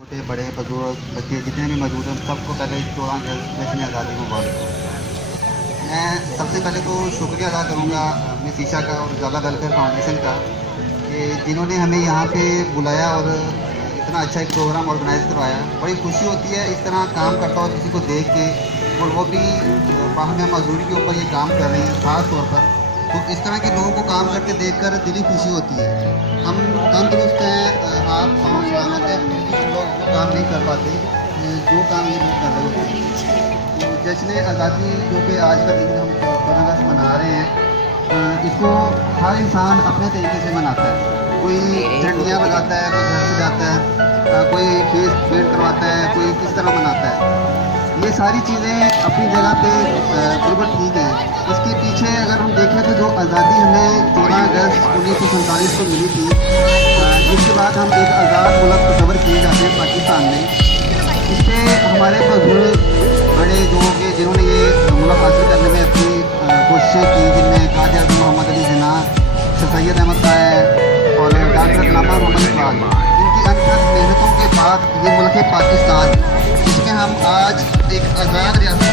छोटे बड़े बुजुर्ग बच्चे जितने भी मौजूद हैं सबको पहले 14 अगस्त आज़ादी मुबारक हो। मैं सबसे पहले तो शुक्रिया अदा करूँगा मिस ईशा का और ज़ाला वेलफेयर फाउंडेशन का कि जिन्होंने हमें यहाँ पे बुलाया और इतना अच्छा एक प्रोग्राम ऑर्गेनाइज़ करवाया। बड़ी खुशी होती है इस तरह काम करता हो किसी को देख के, और वो भी बाहर मजदूरी के ऊपर ये काम कर रही हैं ख़ास तौर पर। तो इस तरह के लोगों को काम करके देखकर दिली खुशी होती है। हम तंदुरुस्त हैं, आप पाँव सलामत हैं, फिर भी लोग वो काम नहीं कर पाते जो काम ये लोग कर रहे होते हैं। तो जश्न आज़ादी जो कि आज का दिन हम 14 अगस्त मना रहे हैं, इसको हर इंसान अपने तरीके से मनाता है। कोई झंडियाँ लगाता है, कोई घर से जाता है, कोई फेस पेंट करवाता है, कोई किस तरह मनाता है। ये सारी चीज़ें अपनी जगह पे बिल्कुल ठीक है। इसके पीछे अगर हम देखें तो जो आज़ादी हमें 14 अगस्त 1947 को मिली थी, जिसके बाद हम एक आज़ाद मुल्क तस्वर किए जाते हैं पाकिस्तान में। इससे हमारे बुजुर्ग बड़े जो कि जिन्होंने ये मुल्क हासिल करने में अपनी कोशिशें की, जिनमें काजी आज़म मोहम्मद अली जिन्ना, सैयद अहमद खान और डॉक्टर गुलाम मोहम्मद इकबाल, इनकी अनथक मेहनतों के बाद ये मुल्क पाकिस्तान, जिसमें हम आज एक आज़ाद रियासत